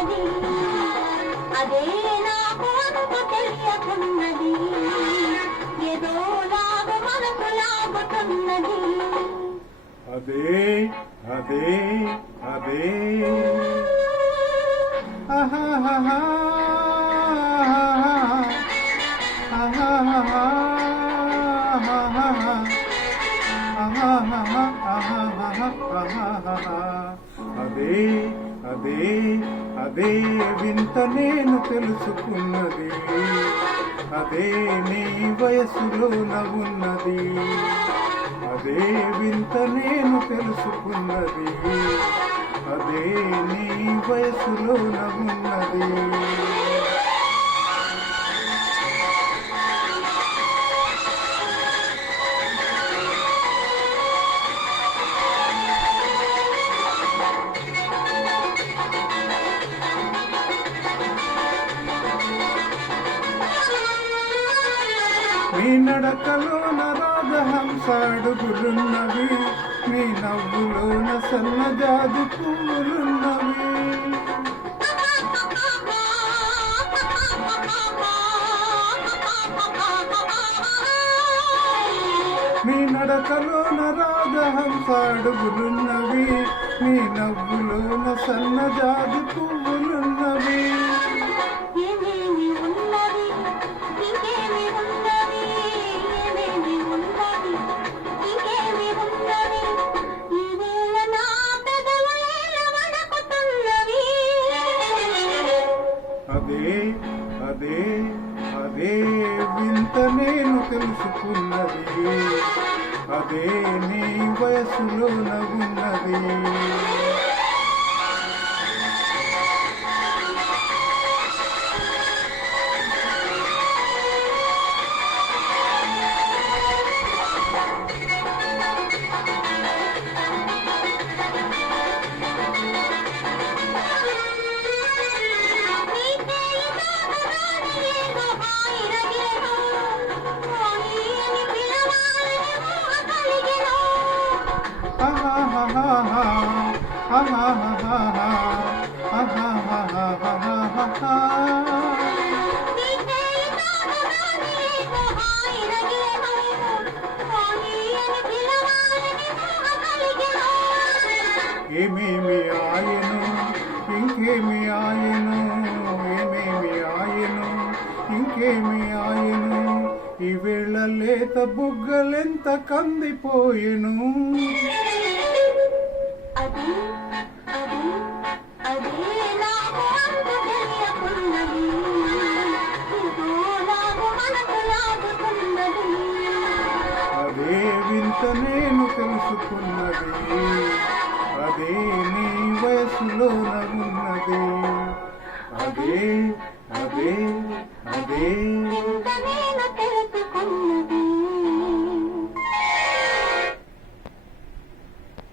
తెలుసుకున్నది, అదే నాకు అంత తెలియకున్నది, ఏదో లాగు మనకు లాగుతున్నది. అదే అదే అదే ఆహాహా ఆహాహా అదే అదే అదే వింత నేను తెలుసుకున్నది, అదే నీ వయసులోన ఉన్నది, అదే వింత నేను తెలుసుకున్నది, అదే నీ వయసులోన ఉన్నది. నీ నడకలోన రాజహంస అడుగులున్నవి, నీ నవ్వులోన సన్నజాజి పువ్వులున్నవి. నీ నడకలోన రాజహంస అడుగులున్నవి, నీ నవ్వులోన సన్నజాజి పువ్వులున్నవి. అదే అదే అదే వింత నేను తెలుసుకున్నది, అదే నీ వయసులోన ఉన్నది. ఏమేమి ఆయను ఇంకేమి ఆయను, ఏమేమి ఆయను ఇంకేమి ఆయను, ఈ వేళ లేత బుగ్గలెంత కందిపోయెను. అదే వింత నేను తెలుసుకున్నది, అదే నీ వయసులోన ఉన్నది, అదే అదే అదే